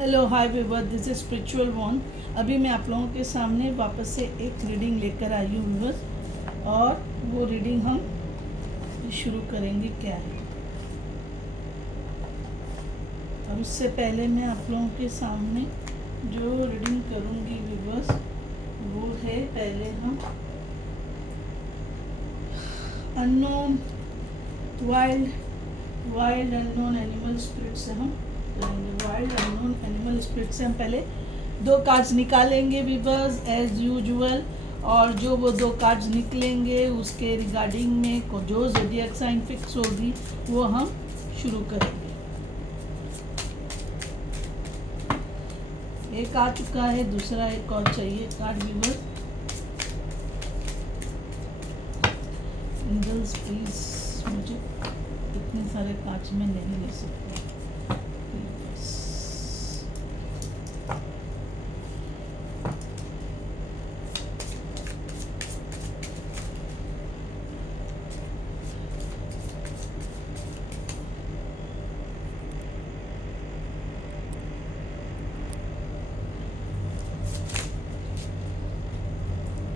Hello hi viewer, this is spiritual one. अभी मैं आप लोगों के सामने वापस से एक रीडिंग लेकर आई हूँ व्यूअर, और वो रीडिंग हम शुरू करेंगे क्या है। और उससे पहले मैं आप लोगों के सामने जो रीडिंग करूँगी व्यूअर्स, वो है पहले हम unknown wild unknown animal spirit से हम करेंगे। वाइल्ड अननोन एनिमल स्पिरिट से हम पहले 2 कार्ड्स निकालेंगे व्यूअर्स एज यूजुअल, और जो वो 2 कार्ड्स निकलेंगे उसके रिगार्डिंग में जो ज़ोडिएक साइन फिक्स होगी वो हम शुरू करेंगे। एक आ चुका है, दूसरा एक और चाहिए कार्ड व्यूअर्स। एंजल्स प्लीज, मुझे इतने सारे कार्ड्स में नहीं ले सकते।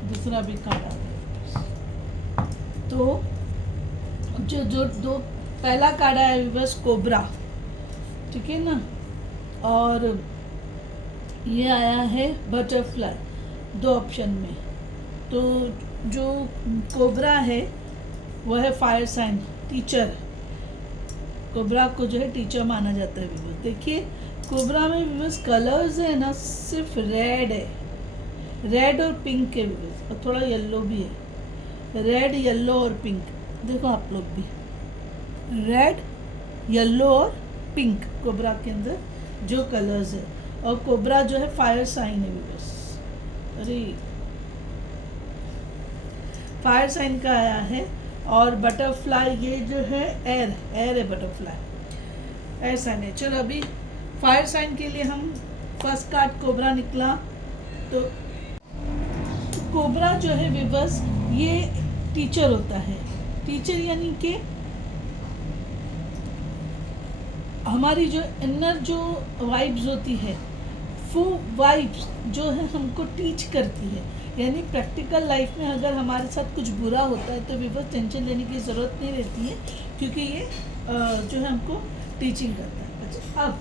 दूसरा भी कार्ड आ गया। तो जो दो पहला कार्ड आया बस कोबरा, ठीक है ना, और ये आया है बटरफ्लाई 2 ऑप्शन में। तो जो कोबरा है वो है फायर साइन, टीचर। कोबरा को जो है टीचर माना जाता है व्यूअर्स। देखिए कोबरा में व्यूअर्स कलर्स है ना, सिर्फ रेड है, रेड और पिंक है व्यूअर्स, और थोड़ा येलो भी है। रेड, येलो और पिंक, देखो आप लोग भी, रेड, येलो और पिंक कोबरा के अंदर जो कलर्स है। और कोबरा जो है फायर साइन है व्यूअर्स। अरे फायर साइन का आया है। और बटरफ्लाई ये जो है एयर है, बटरफ्लाई एयर साइन है। चलो अभी फायर साइन के लिए हम फर्स्ट कार्ड कोबरा निकला। तो कोबरा जो है व्यूअर्स ये टीचर होता है। टीचर यानी कि हमारी जो इनर जो वाइब्स होती है, वो वाइब्स जो है हमको टीच करती है। यानी प्रैक्टिकल लाइफ में अगर हमारे साथ कुछ बुरा होता है तो व्यूअर्स टेंशन लेने की ज़रूरत नहीं रहती है, क्योंकि ये जो है हमको टीचिंग करता है। अच्छा, अब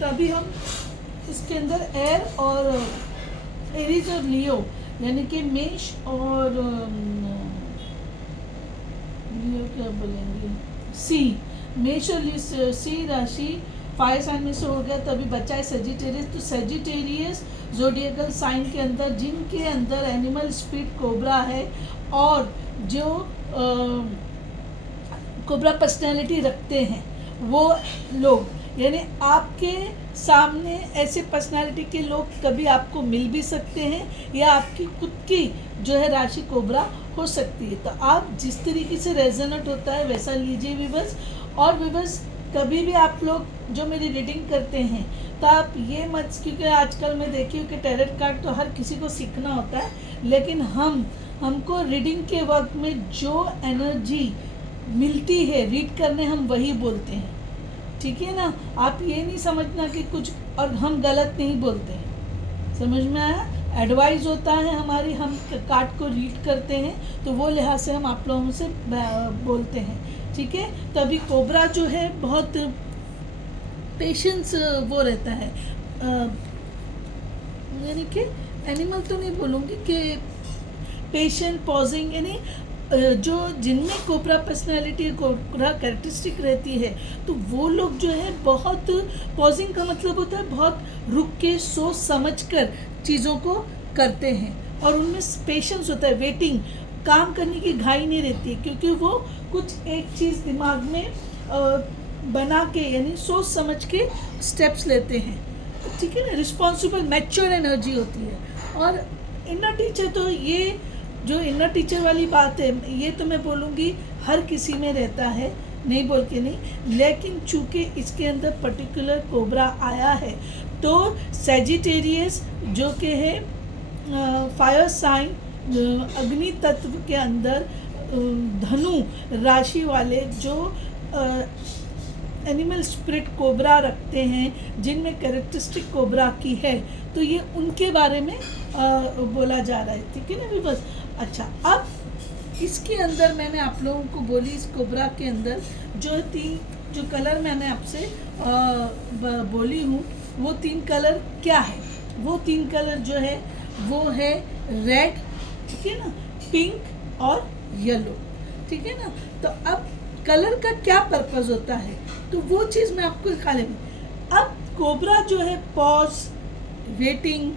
तभी हम इसके अंदर एयर और एरीज और लियो यानी कि मेष और लियो क्या बोलेंगे, सी, मेष और सी राशि फायर साइन में से हो गया। तो अभी बचा है सेजिटेरियस। तो सेजिटेरियस ज़ोडिएकल साइन के अंदर जिनके अंदर एनिमल स्पिरिट कोबरा है, और जो कोबरा पर्सनैलिटी रखते हैं वो लोग, यानी आपके सामने ऐसे पर्सनालिटी के लोग कभी आपको मिल भी सकते हैं, या आपकी खुद की जो है राशि कोबरा हो सकती है। तो आप जिस तरीके से रेजोनेट होता है वैसा लीजिए व्यूअर्स। और व्यूअर्स कभी भी आप लोग जो मेरी रीडिंग करते हैं तो आप ये मत, क्योंकि आजकल मैं देखी हूँ कि टैरेट कार्ड तो हर किसी को सीखना होता है, लेकिन हमको रीडिंग के वक्त में जो एनर्जी मिलती है रीड करने, हम वही बोलते हैं, ठीक है ना। आप ये नहीं समझना कि कुछ और हम गलत नहीं बोलते हैं, समझ में आया। एडवाइस होता है हमारी, हम कार्ड को रीड करते हैं तो वो लिहाज से हम आप लोगों से बोलते हैं, ठीक है। तो अभी कोबरा जो है बहुत पेशेंस वो रहता है, यानी कि एनिमल तो नहीं बोलूँगी कि पेशेंट पॉजिंग, यानी जो जिनमें कोबरा पर्सनैलिटी, कोबरा कैरेक्टरिस्टिक रहती है, तो वो लोग जो है बहुत पॉजिंग का मतलब होता है बहुत रुक के सोच समझ कर चीज़ों को करते हैं, और उनमें पेशेंस होता है, वेटिंग, काम करने की घाई नहीं रहती है, क्योंकि वो कुछ एक चीज़ दिमाग में बना के यानी सोच समझ के स्टेप्स लेते हैं। ठीक है ना, रिस्पॉन्सिबल मैच्योर एनर्जी होती है। और इनर टीचर तो ये जो इनर टीचर वाली बात है, ये तो मैं बोलूँगी हर किसी में रहता है, नहीं बोल के नहीं, लेकिन चूँकि इसके अंदर पर्टिकुलर कोबरा आया है तो सेजिटेरियस जो कि है फायर साइन, अग्नि तत्व के अंदर धनु राशि वाले जो एनिमल स्पिरिट कोबरा रखते हैं, जिनमें कैरेक्टरिस्टिक कोबरा की है, तो ये उनके बारे में बोला जा रहा है। ठीक है ना भी बस। अच्छा, अब इसके अंदर मैंने आप लोगों को बोली, इस कोबरा के अंदर जो कलर मैंने आपसे बोली हूँ, वो 3 कलर क्या है? वो 3 कलर जो है वो है रेड, ठीक है ना, पिंक और येलो, ठीक है ना। तो अब कलर का क्या पर्पस होता है, तो वो चीज़ मैं आपको दिखा लेंगी। अब कोबरा जो है पॉज, वेटिंग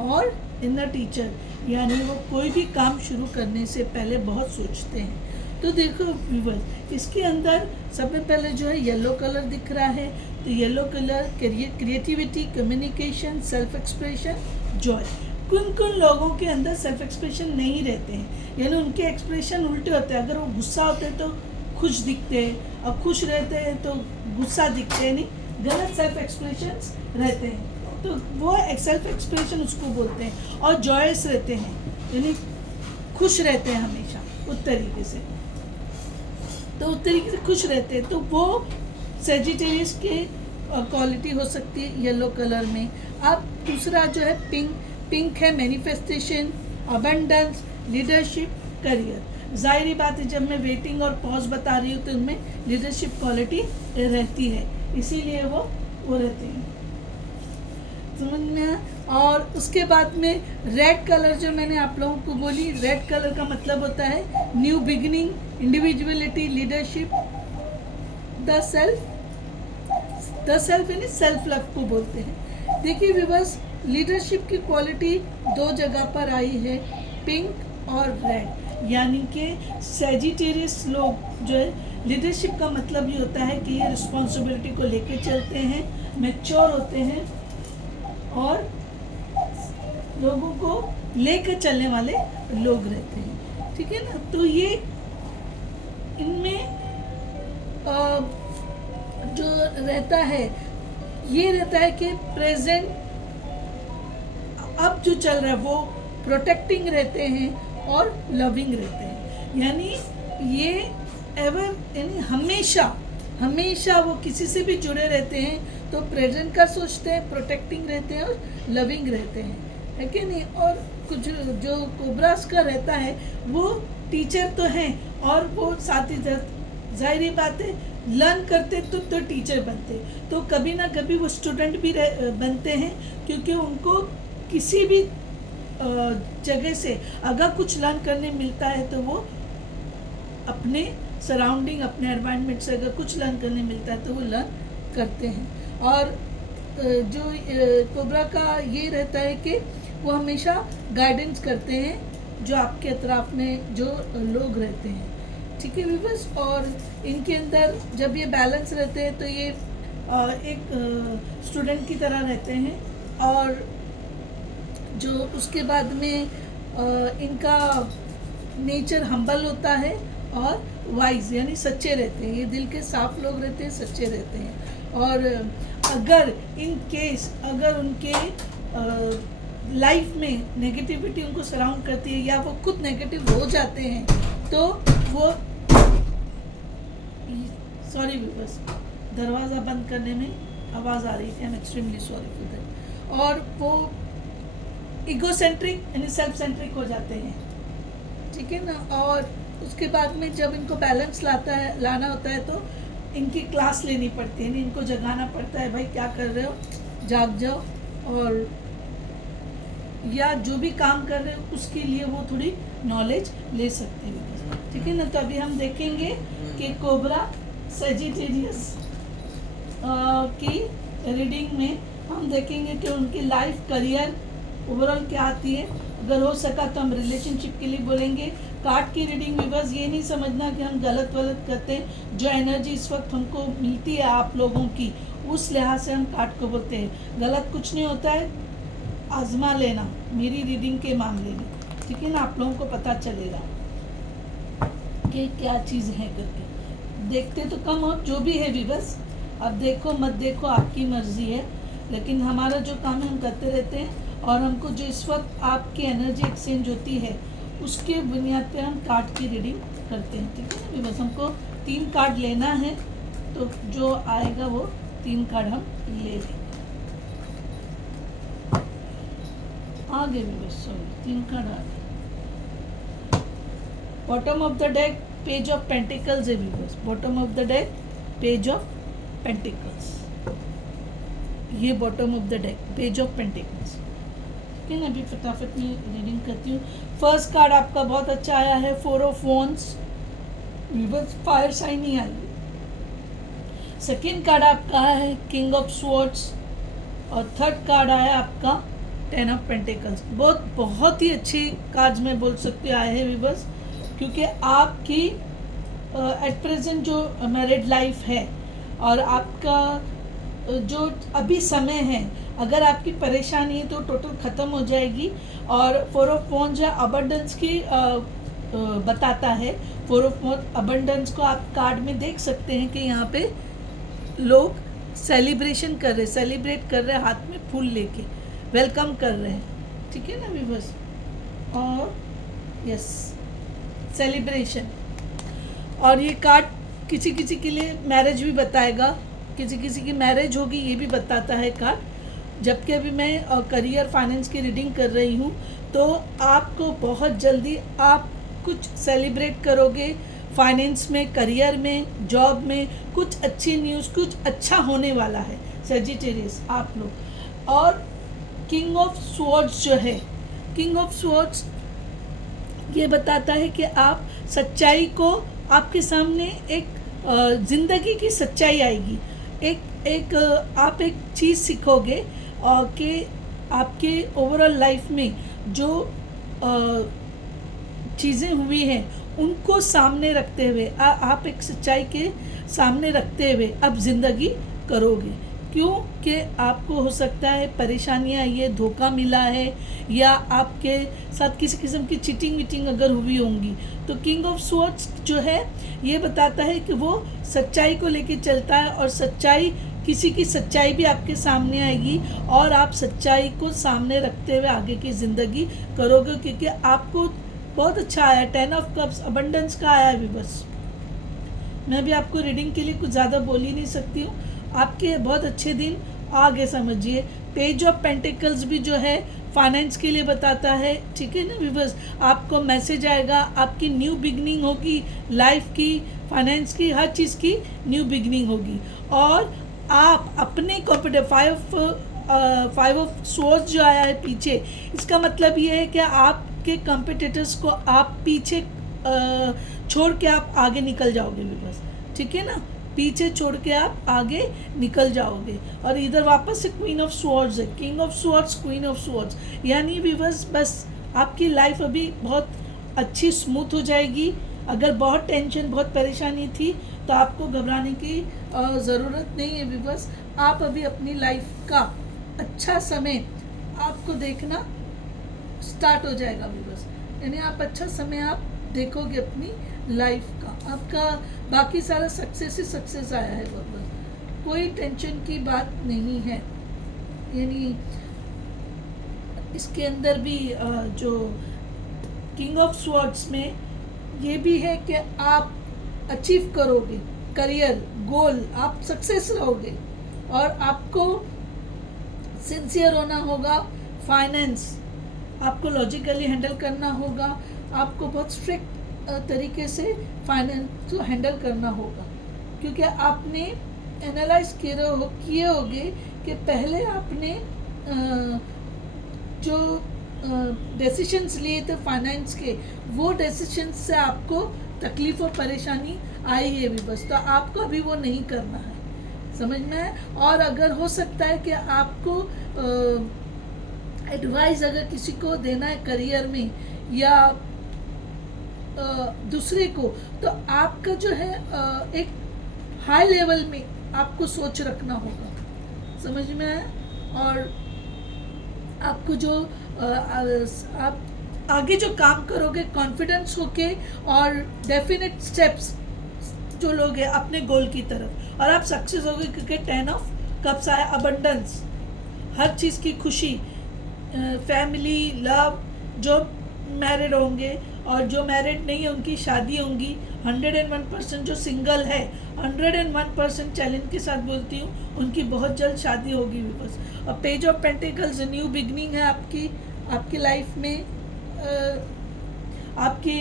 और इनर टीचर, यानी वो कोई भी काम शुरू करने से पहले बहुत सोचते हैं। तो देखो व्यूअर्स, इसके अंदर सबसे पहले जो है येलो कलर दिख रहा है, तो yellow colour creativity, communication, self expression, Joy. कुन लोगों के अंदर सेल्फ एक्सप्रेशन नहीं रहते हैं, यानी उनके एक्सप्रेशन उल्टे होते हैं। अगर वो गुस्सा होते हैं तो खुश दिखते हैं, और खुश रहते हैं तो गुस्सा दिखते हैं, नहीं, गलत सेल्फ एक्सप्रेशंस रहते हैं, तो वो सेल्फ एक्सप्रेशन उसको बोलते हैं। और जॉयस रहते हैं, यानी खुश रहते हैं हमेशा, उस तरीके से, तो उस तरीके से खुश रहते हैं, तो वो सेजिटेरियस के क्वालिटी हो सकती है येलो कलर में। अब दूसरा जो है पिंक है मैनिफेस्टेशन, अबंडेंस, लीडरशिप, करियर। जाहिर बात है, जब मैं वेटिंग और पॉज बता रही हूँ तो उनमें लीडरशिप क्वालिटी रहती है, इसीलिए वो रहती है, समझ में। और उसके बाद में रेड कलर जो मैंने आप लोगों को बोली, रेड कलर का मतलब होता है new beginning, individuality, leadership, the self यानी सेल्फ लव को बोलते हैं। देखिए व्यूअर्स, लीडरशिप की क्वालिटी 2 जगह पर आई है, पिंक और रेड, यानी कि सेजिटेरियस लोग जो है, लीडरशिप का मतलब ये होता है कि ये रिस्पॉन्सिबिलिटी को लेके चलते हैं, मैच्योर होते हैं और लोगों को लेकर चलने वाले लोग रहते हैं, ठीक है ना। तो ये इनमें जो रहता है, ये रहता है कि प्रेजेंट अब जो चल रहा है वो प्रोटेक्टिंग रहते हैं और लविंग रहते हैं, यानी ये एवर यानी हमेशा वो किसी से भी जुड़े रहते हैं तो प्रेजेंट का सोचते हैं, प्रोटेक्टिंग रहते हैं और लविंग रहते हैं, है कि नहीं। और कुछ जो कोबरास का रहता है वो टीचर तो हैं, और वो साथ ही साथ जाहिर बात है लर्न करते तो टीचर बनते, तो कभी ना कभी वो स्टूडेंट भी बनते हैं, क्योंकि उनको किसी भी जगह से अगर कुछ लर्न करने मिलता है तो वो अपने सराउंडिंग, अपने एनवायरनमेंट से अगर कुछ लर्न करने मिलता है तो वो लर्न करते हैं। और जो कोबरा का ये रहता है कि वो हमेशा गाइडेंस करते हैं जो आपके अतराफ में जो लोग रहते हैं, ठीक है व्यूअर्स। और इनके अंदर जब ये बैलेंस रहते हैं तो ये एक स्टूडेंट की तरह रहते हैं, और जो उसके बाद में इनका नेचर हम्बल होता है और वाइज यानी सच्चे रहते हैं, ये दिल के साफ लोग रहते हैं, सच्चे रहते हैं। और अगर इन केस अगर उनके लाइफ में नेगेटिविटी उनको सराउंड करती है या वो खुद नेगेटिव हो जाते हैं तो वो सॉरी व्यूअर्स, दरवाज़ा बंद करने में आवाज़ आ रही थी, I am extremely sorry for that. और वो इगोसेंट्रिक यानी सेल्फ सेंट्रिक हो जाते हैं, ठीक है ना। और उसके बाद में जब इनको बैलेंस लाना होता है तो इनकी क्लास लेनी पड़ती है, इनको जगाना पड़ता है, भाई क्या कर रहे हो, जाग जाओ, और या जो भी काम कर रहे हो उसके लिए वो थोड़ी नॉलेज ले सकते हैं, ठीक है ना। तो अभी हम देखेंगे कि कोबरा सेजिटेरियस की रीडिंग में हम देखेंगे कि उनकी लाइफ, करियर ओवरऑल क्या आती है। अगर हो सका तो हम रिलेशनशिप के लिए बोलेंगे, कार्ड की रीडिंग व्यूअर्स ये नहीं समझना कि हम गलत वलत करते हैं। जो एनर्जी इस वक्त हमको मिलती है आप लोगों की, उस लिहाज से हम कार्ड को बोलते हैं। गलत कुछ नहीं होता है, आजमा लेना मेरी रीडिंग के मामले में, ठीक है ना। आप लोगों को पता चलेगा कि क्या चीज़ है करके। देखते तो कम हो, जो भी है व्यूअर्स, अब देखो मत देखो आपकी मर्जी है, लेकिन हमारा जो काम है हम करते रहते हैं। और हमको जो इस वक्त आपकी एनर्जी एक्सचेंज होती है उसके बुनियाद पे हम कार्ड की रीडिंग करते हैं, ठीक है ना। बस हमको 3 कार्ड लेना है, तो जो आएगा वो 3 कार्ड हम ले लेंगे। आ गए भी बस, सॉरी 3 कार्ड आ गए। Bottom of the deck page of pentacles है भी बस, bottom of the deck page of pentacles, ये bottom of the deck page of pentacles, ठीक है ना। अभी फटाफट में रीडिंग करती हूँ। फर्स्ट कार्ड आपका बहुत अच्छा आया है, 4 of wands, reverse fire sign ही आई। सेकेंड कार्ड आपका है किंग ऑफ स्वॉर्ड्स, और थर्ड कार्ड आया आपका 10 ऑफ पेंटिकल्स। बहुत ही अच्छे कार्ड्स मैं बोल सकती हूँ आए हैं विवर्स, क्योंकि आपकी एट प्रेजेंट जो मैरिड लाइफ है और आपका जो अभी समय है, अगर आपकी परेशानी है तो टोटल ख़त्म हो जाएगी। और 4 ऑफ वॉन्ड्स जो अबंडेंस की बताता है, 4 ऑफ वॉन्ड्स अबंडेंस को आप कार्ड में देख सकते हैं कि यहाँ पे लोग सेलिब्रेशन कर रहे, सेलिब्रेट कर रहे हैं, हाथ में फूल लेके वेलकम कर रहे हैं, ठीक है ना व्यूअर्स। और यस, सेलिब्रेशन। और ये कार्ड किसी किसी के लिए मैरिज भी बताएगा, किसी किसी की मैरिज होगी ये भी बताता है कार्ड। जबकि अभी मैं करियर फाइनेंस की रीडिंग कर रही हूँ, तो आपको बहुत जल्दी आप कुछ सेलिब्रेट करोगे फाइनेंस में, करियर में, जॉब में, कुछ अच्छी न्यूज़, कुछ अच्छा होने वाला है सजिटेरियस आप लोग। और किंग ऑफ स्वॉर्ड्स जो है, किंग ऑफ स्वॉर्ड्स ये बताता है कि आप सच्चाई को, आपके सामने एक ज़िंदगी की सच्चाई आएगी, आप एक चीज़ सीखोगे और कि आपके ओवरऑल लाइफ में जो चीज़ें हुई हैं उनको सामने रखते हुए आप एक सच्चाई के सामने रखते हुए अब ज़िंदगी करोगे। क्यों कि आपको हो सकता है परेशानियाँ, ये धोखा मिला है या आपके साथ किसी किस्म की चीटिंग वीटिंग अगर हुई होंगी, तो किंग ऑफ स्वॉर्ड्स जो है ये बताता है कि वो सच्चाई को लेके चलता है और सच्चाई, किसी की सच्चाई भी आपके सामने आएगी और आप सच्चाई को सामने रखते हुए आगे की ज़िंदगी करोगे। क्योंकि आपको बहुत अच्छा आया, 10 ऑफ कप्स अबंडेंस का आया भी। बस मैं भी आपको रीडिंग के लिए कुछ ज़्यादा बोल ही नहीं सकती हूँ, आपके बहुत अच्छे दिन आगे समझिए। पेज ऑफ पेंटिकल्स भी जो है फाइनेंस के लिए बताता है, ठीक है ना व्यूअर्स। आपको मैसेज आएगा, आपकी न्यू बिगनिंग होगी, लाइफ की, फाइनेंस की, हर चीज़ की न्यू बिगनिंग होगी। और आप अपने कॉम्पिटिटिव 5 ऑफ स्वॉर्ड्स जो आया है पीछे, इसका मतलब ये है कि आपके कॉम्पिटिटर्स को आप पीछे छोड़ के आप आगे निकल जाओगे व्यूअर्स, ठीक है ना। पीछे छोड़ के आप आगे निकल जाओगे। और इधर वापस से क्वीन ऑफ स्वॉर्ड्स है, king of swords, queen of swords, यानी व्यूअर्स बस आपकी लाइफ अभी बहुत अच्छी स्मूथ हो जाएगी। अगर बहुत टेंशन, बहुत परेशानी थी तो आपको घबराने की ज़रूरत नहीं है व्यूअर्स। आप अभी अपनी लाइफ का अच्छा समय आपको देखना स्टार्ट हो जाएगा व्यूअर्स, यानी आप अच्छा समय आप देखोगे अपनी लाइफ का। आपका बाकी सारा सक्सेस ही सक्सेस आया है व्यूअर्स, कोई टेंशन की बात नहीं है। यानी इसके अंदर भी जो किंग ऑफ स्वॉर्ड्स में ये भी है कि आप अचीव करोगे करियर गोल, आप सक्सेस रहोगे। और आपको सिंसियर होना होगा, फाइनेंस आपको लॉजिकली हैंडल करना होगा, आपको बहुत स्ट्रिक्ट तरीके से फाइनेंस को हैंडल करना होगा। क्योंकि आपने एनालाइज किए होगे कि पहले आपने जो डिसीशंस लिए थे फाइनेंस के, वो डिसीशंस से आपको तकलीफ और परेशानी आई है भी बस, तो आपको अभी वो नहीं करना है, समझ में है। और अगर हो सकता है कि आपको एडवाइस अगर किसी को देना है करियर में या दूसरे को, तो आपका जो है एक हाई लेवल में आपको सोच रखना होगा, समझ में आया। और आपको जो आप आगे जो काम करोगे कॉन्फिडेंस होके और डेफिनेट स्टेप्स जो लोगे अपने गोल की तरफ, और आप सक्सेस होगे, क्योंकि 10 ऑफ कप्स आया, अबंडेंस, हर चीज़ की खुशी, फैमिली, लव, जो मैरिड होंगे और जो मैरिड नहीं है उनकी शादी होंगी, 101% जो सिंगल है 101% चैलेंज के साथ बोलती हूँ उनकी बहुत जल्द शादी होगी भी बस। और page of pentacles new beginning है आपकी लाइफ में। आपके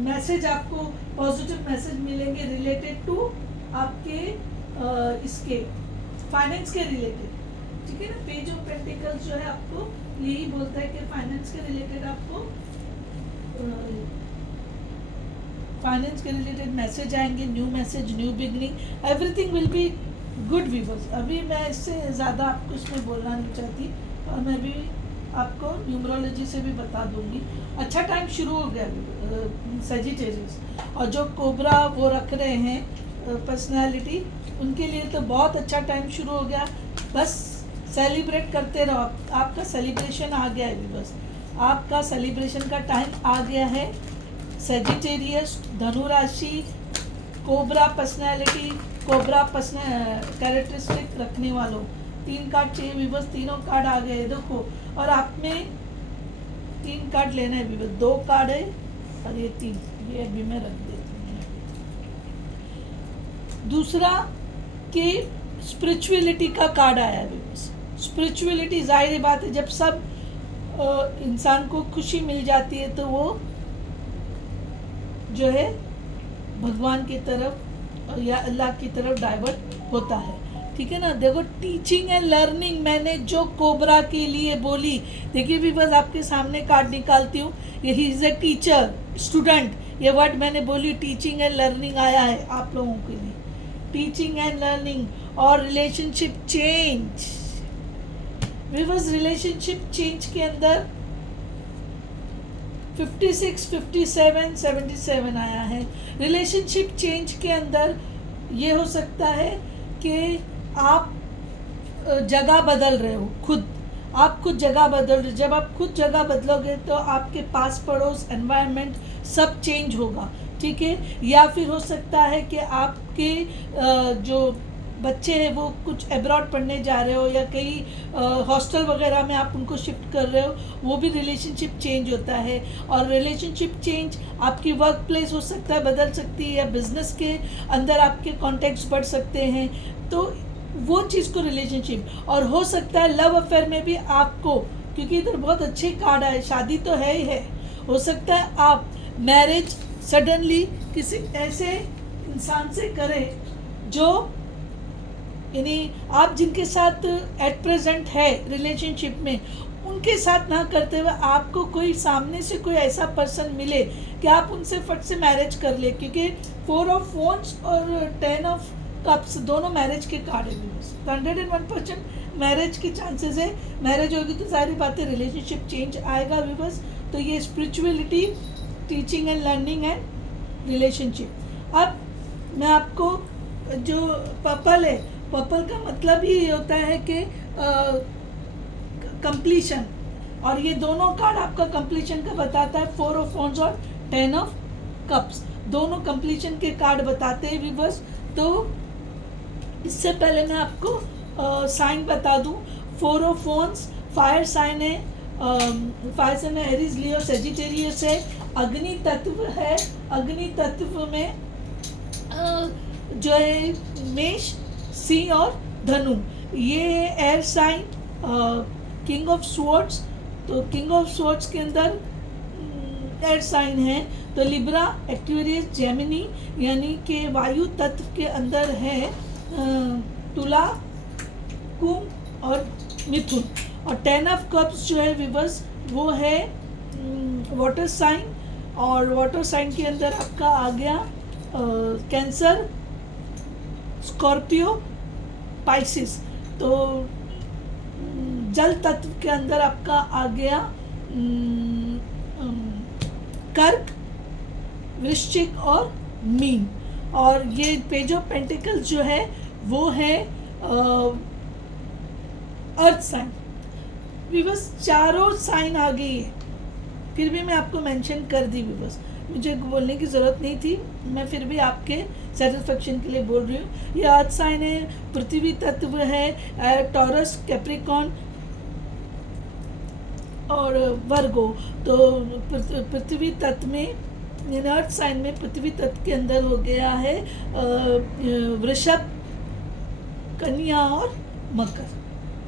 मैसेज, आपको पॉजिटिव मैसेज मिलेंगे रिलेटेड टू आपके इसके फाइनेंस के रिलेटेड, ठीक है ना। पेज ऑफ पेंटिकल्स जो है आपको यही बोलता है कि फाइनेंस के रिलेटेड आपको फाइनेंस के रिलेटेड मैसेज आएंगे, new message, new beginning, everything will be good viewers. अभी मैं इससे ज़्यादा आपको इसमें बोलना नहीं चाहती, और मैं भी आपको न्यूमरोलॉजी से भी बता दूंगी। अच्छा टाइम शुरू हो गया सजिटेरियस, और जो कोबरा वो रख रहे हैं पर्सनालिटी, उनके लिए तो बहुत अच्छा टाइम शुरू हो गया। बस सेलिब्रेट करते रहो, आपका सेलिब्रेशन आ गया है बस, आपका सेलिब्रेशन का टाइम आ गया है। सजिटेरियस, धनु राशि, कोबरा पर्सनालिटी, कोबरा कैरेक्टरिस्टिक रखने वालों, 3 कार्ड चाहिए विवश, तीनों कार्ड आ गए देखो। और आप में 3 कार्ड लेना है विवश, 2 कार्ड है और ये 3, ये अभी मैं रख देती हूँ। दूसरा कि स्पिरिचुअलिटी का कार्ड आया है विवश। स्पिरिचुअलिटी जाहिर बात है, जब सब इंसान को खुशी मिल जाती है तो वो जो है भगवान की तरफ या अल्लाह की तरफ डाइवर्ट होता है, ठीक है ना। देखो टीचिंग एंड लर्निंग मैंने जो कोबरा के लिए बोली, देखिए भी बस आपके सामने कार्ड निकालती हूँ, यही इज ए टीचर, स्टूडेंट, ये वर्ड मैंने बोली, टीचिंग एंड लर्निंग आया है आप लोगों के लिए, टीचिंग एंड लर्निंग। और रिलेशनशिप चेंज, विवश रिलेशनशिप चेंज के अंदर 56, 57, 77 आया है। रिलेशनशिप चेंज के अंदर ये हो सकता है कि आप जगह बदल रहे हो, आप खुद जगह बदल रहे हो। जब आप खुद जगह बदलोगे तो आपके पास पड़ोस, एनवायरनमेंट सब चेंज होगा, ठीक है। या फिर हो सकता है कि आपके जो बच्चे हैं वो कुछ एब्रॉड पढ़ने जा रहे हो, या कहीं हॉस्टल वगैरह में आप उनको शिफ्ट कर रहे हो, वो भी रिलेशनशिप चेंज होता है। और रिलेशनशिप चेंज आपकी वर्क प्लेस हो सकता है, बदल सकती है, या बिजनेस के अंदर आपके कॉन्टेक्ट्स बढ़ सकते हैं, तो वो चीज़ को रिलेशनशिप। और हो सकता है लव अफेयर में भी आपको, क्योंकि इधर बहुत अच्छे कार्ड आए, शादी तो है ही है, हो सकता है आप मैरिज सडनली किसी ऐसे इंसान से करें जो यानी आप जिनके साथ एट प्रेजेंट है रिलेशनशिप में, उनके साथ ना करते हुए आपको कोई सामने से कोई ऐसा पर्सन मिले कि आप उनसे फट से मैरिज कर ले, क्योंकि 4 ऑफ वॉन्ड्स और 10 ऑफ कप्स दोनों मैरिज के कार्ड है। 101% मैरिज की चांसेस है, मैरिज होगी तो सारी बातें, रिलेशनशिप चेंज आएगा भी बस। तो ये spirituality, teaching and learning and relationship. अब मैं आपको जो पर्पल है, पर्पल का मतलब ही होता है कि कंप्लीशन, और ये दोनों कार्ड आपका कंप्लीशन का बताता है। 4 ऑफ वॉन्ड्स और 10 ऑफ कप्स दोनों कंप्लीशन के कार्ड बताते हैं व्यूअर्स। तो इससे पहले मैं आपको साइन बता दूं। 4 ऑफ वॉन्ड्स फायर साइन है, फायर साइन में एरीज, लियो, सेजिटेरियस है, अग्नि तत्व है। अग्नि तत्व में जो है मेष, सिंह और धनु, ये air sign. King of swords, तो किंग ऑफ स्वॉर्ड्स के अंदर एयर साइन है। तो लिब्रा, एक्वेरियस, जेमिनी, यानी कि वायु तत्व के अंदर है तुला, कुंभ और मिथुन। और 10 ऑफ कप्स जो है विवर्स वो है वाटर साइन, और वाटर साइन के अंदर आपका आ गया कैंसर, स्कॉर्पियो, पाइसिस। तो जल तत्व के अंदर आपका आ गया कर्क, वृश्चिक और मीन। और ये पेज ऑफ पेंटिकल्स जो है वो है अर्थ साइन। विवस चारों साइन आ गई है, फिर भी मैं आपको मेंशन कर दी विवस, मुझे बोलने की ज़रूरत नहीं थी, मैं फिर भी आपके सेटिस्फेक्शन के लिए बोल रही हूँ। ये अर्थ साइन है, पृथ्वी तत्व है, टॉरस, कैप्रिकॉर्न और वर्गो। तो पृथ्वी तत्व में अर्थ साइन में पृथ्वी तत्व के अंदर हो गया है वृषभ, कन्या और मकर।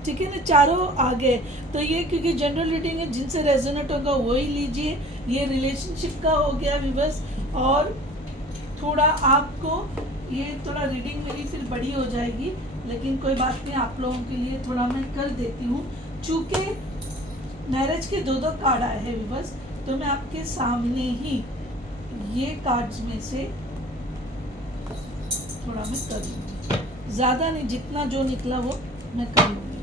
ठीक है ना, चारों आ गए। तो ये क्योंकि जनरल रीडिंग है, जिनसे रेजोनेट होगा वही लीजिए। ये रिलेशनशिप का हो गया विवर्स। और थोड़ा आपको ये थोड़ा रीडिंग मेरी फिर बड़ी हो जाएगी, लेकिन कोई बात नहीं, आप लोगों के लिए थोड़ा मैं कर देती हूँ। चूँकि मैरिज के दो कार्ड आए हैं विवर्स, तो मैं आपके सामने ही ये कार्ड्स में से थोड़ा मैं कर लूँगी, ज़्यादा नहीं, जितना जो निकला वो मैं कर लूँगी।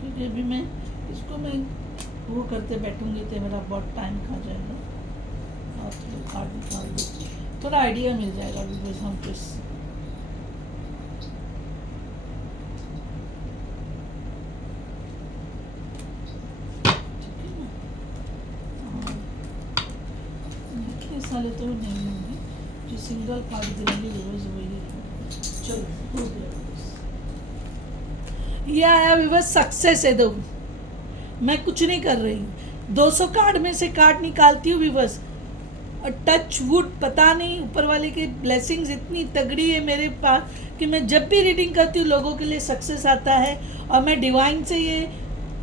क्योंकि अभी मैं इसको मैं वो करते बैठूंगी तो मेरा बहुत टाइम खा जाएगा। आप थोड़ा कार्ड निकाल दो, थोड़ा आइडिया मिल जाएगा बिकॉज हम किस साले तो नहीं होंगे, जो सिंगल कार्ड दिलाएंगे विवर्स वही। चलो हो गया। ये आया विवर्स सक्सेस है। दो मैं कुछ नहीं कर रही हूँ, 200 कार्ड में से कार्ड निकालती हूँ विवर्स। टच वुड, पता नहीं ऊपर वाले की ब्लेसिंग्स इतनी तगड़ी है मेरे पास कि मैं जब भी रीडिंग करती हूँ लोगों के लिए सक्सेस आता है। और मैं डिवाइन से ये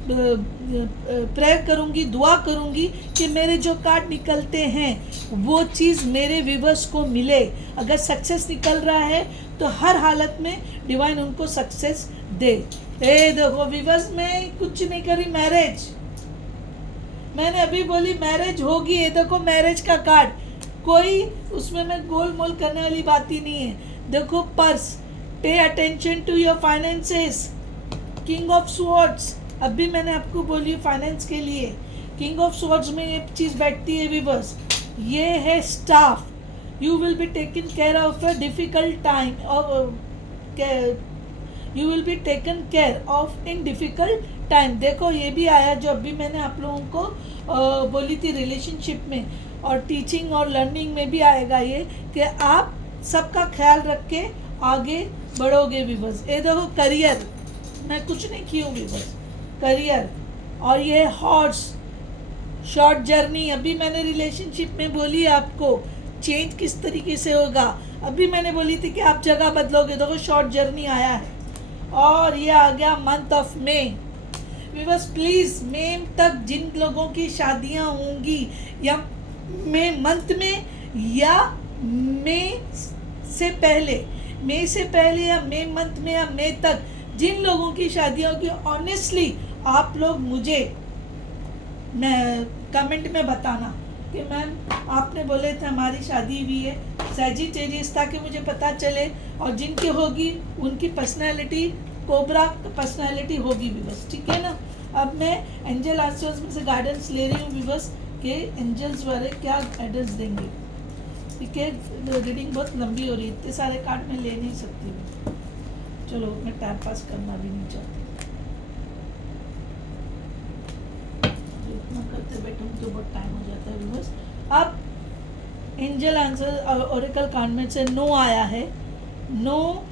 प्रेयर करूँगी, दुआ करूँगी कि मेरे जो कार्ड निकलते हैं वो चीज़ मेरे व्यूवर्स को मिले। अगर सक्सेस निकल रहा है तो हर हालत में डिवाइन उनको सक्सेस दे। ए देखो व्यूवर्स, मैं कुछ नहीं करी, मैरिज मैंने अभी बोली मैरिज होगी। ये देखो मैरिज का कार्ड, कोई उसमें मैं गोल मोल करने वाली बात ही नहीं है। देखो purse, pay attention to your finances, king of swords, अभी मैंने आपको बोली फाइनेंस के लिए किंग ऑफ स्वॉर्ड्स में ये चीज़ बैठती है विवर्स। ये है staff, you will be taken care of a difficult time, you will be taken care of in difficult time. देखो ये भी आया जो अभी मैंने आप लोगों को बोली थी रिलेशनशिप में, और टीचिंग और लर्निंग में भी आएगा ये कि आप सबका ख्याल रख के आगे बढ़ोगे विवर्स। ये देखो करियर, मैं कुछ नहीं की हूँ विवर्स, करियर। और ये हॉर्स, शॉर्ट जर्नी, अभी मैंने रिलेशनशिप में बोली आपको चेंज किस तरीके से होगा। अभी मैंने बोली थी कि आप जगह बदलोगे, देखो शॉर्ट जर्नी आया है। और ये आ गया month of May viewers. Please May तक जिन लोगों की शादियां होंगी या मे मंथ में या मे से पहले, मे से पहले या मे मंथ में या मे तक जिन लोगों की शादियां होगी, ऑनेस्टली आप लोग मुझे कमेंट में बताना कि मैम आपने बोले थे हमारी शादी हुई है सैजिटेरियस, ताकि मुझे पता चले। और जिनकी होगी उनकी पर्सनैलिटी कोबरा पर्सनैलिटी होगी विवर्स, ठीक है ना। अब मैं एंजल आंसर्स में से गाइडेंस ले रही हूँ विवर्स कि एंजल्स वाले क्या गाइडेंस देंगे। ठीक है, रीडिंग बहुत लंबी हो रही है, इतने सारे कार्ड मैं ले नहीं सकती हूँ। चलो मैं टाइम पास करना भी नहीं चाहती, इतना करते बैठूँ तो बहुत टाइम हो जाता है विवर्स। अब एंजल आंसर ओरेकल कार्ड में से नो आया है। नो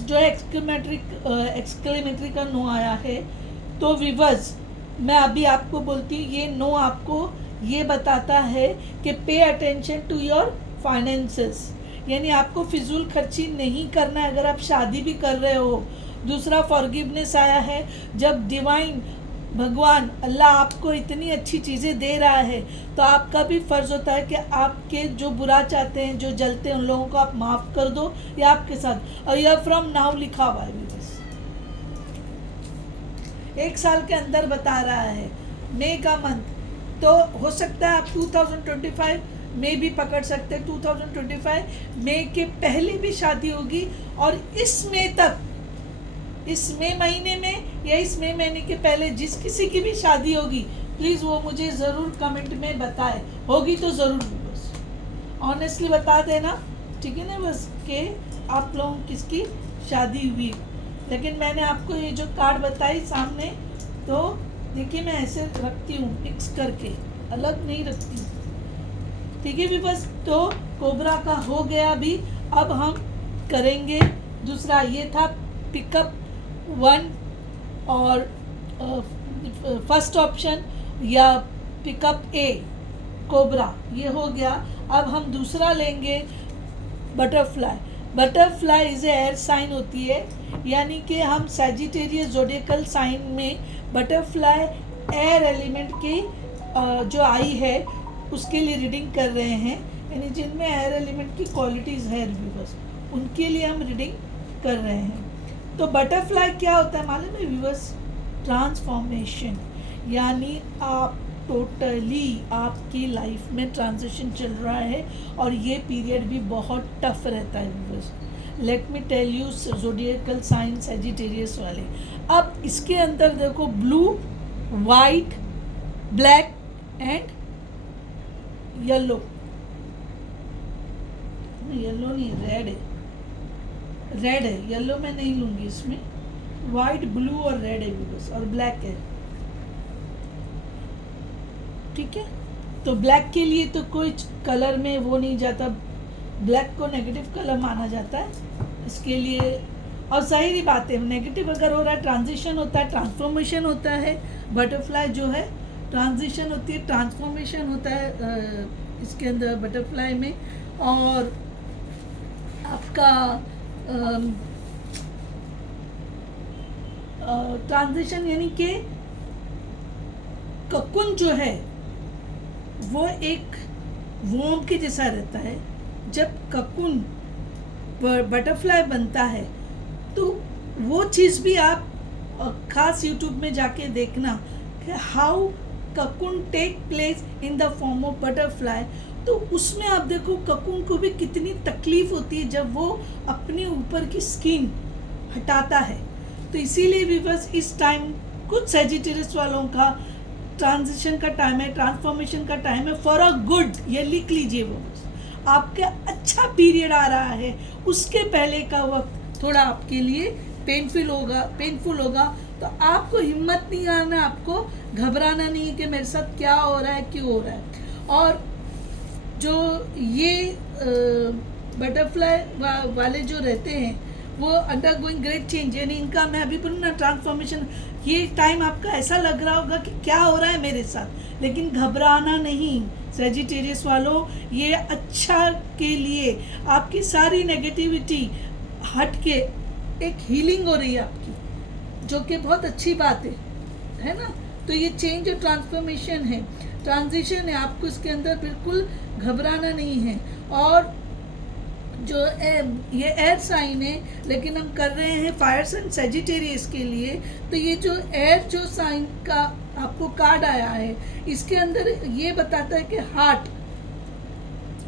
जो एक्सक्लेमेटरी का नो आया है। तो विवर्स मैं अभी आपको बोलती हूँ, ये नो आपको ये बताता है कि पे अटेंशन टू योर फाइनेंसेस, यानी आपको फिजूल खर्ची नहीं करना है अगर आप शादी भी कर रहे हो। दूसरा फॉरगिवनेस आया है, जब डिवाइन भगवान अल्लाह आपको इतनी अच्छी चीज़ें दे रहा है तो आपका भी फ़र्ज़ होता है कि आपके जो बुरा चाहते हैं, जो जलते हैं, उन लोगों को आप माफ़ कर दो। या आपके साथ और यह फ्रॉम नाउ लिखा हुआ है बस 1 साल के अंदर बता रहा है। मई का मंथ तो हो सकता है आप 2025 में भी पकड़ सकते हैं, 2025 मई के पहले भी शादी होगी, और इस मई तक, इस मई महीने में या इस मई महीने के पहले जिस किसी की भी शादी होगी, प्लीज़ वो मुझे ज़रूर कमेंट में बताए, होगी तो ज़रूर, बस ऑनेस्टली बता देना, ठीक है ना, बस कि आप लोगों किसकी शादी हुई। लेकिन मैंने आपको ये जो कार्ड बताई सामने, तो देखिए मैं ऐसे रखती हूँ मिक्स करके, अलग नहीं रखती हूँ, ठीक है भी बस। तो कोबरा का हो गया भी। अब हम करेंगे दूसरा, ये था पिकअप 1 और फर्स्ट ऑप्शन या पिकअप ए कोबरा, ये हो गया। अब हम दूसरा लेंगे butterfly. Butterfly is air sign होती है, यानी कि हम सैजिटेरियस ज़ोडिएकल साइन में बटरफ्लाई एयर एलिमेंट की जो आई है उसके लिए रीडिंग कर रहे हैं, यानी जिनमें एयर एलिमेंट की क्वालिटीज़ है व्यूवर्स, उनके लिए हम रीडिंग कर रहे हैं। तो बटरफ्लाई क्या होता है मालूम है व्यूवर्स? ट्रांसफॉर्मेशन, यानी आप टोटली आपकी लाइफ में ट्रांजिशन चल रहा है, और ये पीरियड भी बहुत टफ रहता है viewers. Let me tell you, zodiacal sign Sagittarius वाले। अब इसके अंदर देखो, blue, white, black and yellow, yellow नहीं, रेड है, रेड है, येलो मैं नहीं लूँगी इसमें, वाइट, ब्लू और रेड है व्यूवर्स, और ब्लैक है, ठीक है। तो ब्लैक के लिए तो कोई कलर में वो नहीं जाता, ब्लैक को नेगेटिव कलर माना जाता है इसके लिए, और जाहिर बात है नेगेटिव अगर हो रहा है, ट्रांजिशन होता है, ट्रांसफॉर्मेशन होता है, बटरफ्लाई जो है ट्रांजिशन होती है, ट्रांसफॉर्मेशन होता है इसके अंदर बटरफ्लाई में। और आपका ट्रांजिशन यानी कि ककुन जो है वो एक वोम के जैसा रहता है। जब ककुन बटरफ्लाई बनता है तो वो चीज़ भी आप खास यूट्यूब में जाके देखना कि how cocoon take place in the form of butterfly. तो उसमें आप देखो ककुन को भी कितनी तकलीफ होती है जब वो अपने ऊपर की स्किन हटाता है। तो इसीलिए व्यूअर्स इस टाइम कुछ सैजिटेरियस वालों का ट्रांजिशन का टाइम है, ट्रांसफॉर्मेशन का टाइम है फॉर अ गुड। ये लिख लीजिए, वो आपका अच्छा पीरियड आ रहा है, उसके पहले का वक्त थोड़ा आपके लिए पेनफुल होगा। तो आपको हिम्मत नहीं आना, आपको घबराना नहीं है कि मेरे साथ क्या हो रहा है, क्यों हो रहा है। और जो ये बटरफ्लाई वाले जो रहते हैं वो अंडर गोइंग ग्रेट चेंज, यानी इनका मैं अभी बोलूँ ना ट्रांसफॉर्मेशन, ये टाइम आपका ऐसा लग रहा होगा कि क्या हो रहा है मेरे साथ, लेकिन घबराना नहीं सैजिटेरियस वालों। ये अच्छा के लिए आपकी सारी नेगेटिविटी हट के एक हीलिंग हो रही है आपकी, जो कि बहुत अच्छी बात है ना। तो ये चेंज और ट्रांसफॉर्मेशन है, ट्रांजिशन है, आपको इसके अंदर बिल्कुल घबराना नहीं है। और जो ये एयर साइन है, लेकिन हम कर रहे हैं फायर साइन सैजिटेरियस के लिए। तो ये जो एयर जो साइन का आपको कार्ड आया है, इसके अंदर ये बताता है कि हार्ट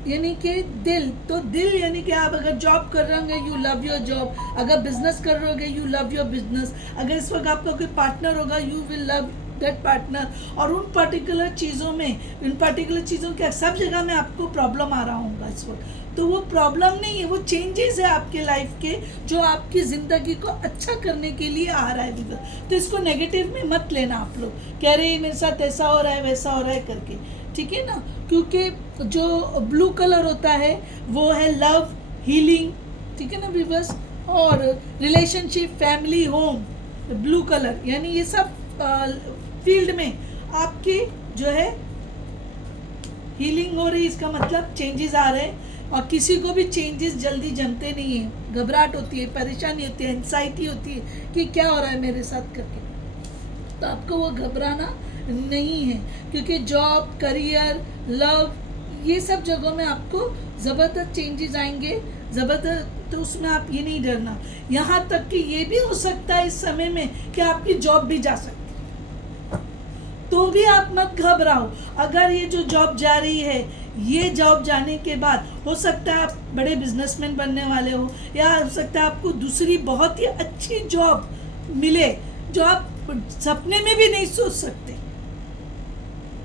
यानी कि दिल। तो दिल यानी कि आप अगर जॉब कर रहे होंगे, यू लव योर जॉब। अगर बिजनेस कर रहे होगे, यू लव योर बिजनेस। अगर इस वक्त आपका कोई पार्टनर होगा, you will love that partner. और उन पर्टिकुलर चीज़ों में, इन पर्टिकुलर चीज़ों के सब जगह में आपको प्रॉब्लम आ रहा होगा इस वक्त। तो वो प्रॉब्लम नहीं है, वो चेंजेस है आपके लाइफ के, जो आपकी ज़िंदगी को अच्छा करने के लिए आ रहा है। तो इसको नेगेटिव में मत लेना आप लोग, कह रहे हैं मेरे साथ ऐसा हो रहा है, वैसा हो रहा है करके, ठीक है ना। क्योंकि जो ब्लू कलर होता है वो है लव, हीलिंग, ठीक है ना व्यूअर्स, और relationship, family, home. Blue colour यानी ये सब फील्ड में आपकी जो है हीलिंग हो रही है, इसका मतलब चेंजेस आ रहे हैं। और किसी को भी चेंजेस जल्दी जमते नहीं है, घबराहट होती है, परेशानी होती है, एंजाइटी होती है कि क्या हो रहा है मेरे साथ करके। तो आपको वो घबराना नहीं है, क्योंकि जॉब, करियर, लव, ये सब जगहों में आपको ज़बरदस्त चेंजेस आएंगे, ज़बरदस्त। तो उसमें आप ये नहीं डरना। यहाँ तक कि ये भी हो सकता है इस समय में कि आपकी जॉब भी जा सकती है। तो भी आप मत घबराओ। अगर ये जो जॉब जा रही है, ये जॉब जाने के बाद हो सकता है आप बड़े बिजनेसमैन बनने वाले हो, या हो सकता है आपको दूसरी बहुत ही अच्छी जॉब मिले जो आप सपने में भी नहीं सोच सकते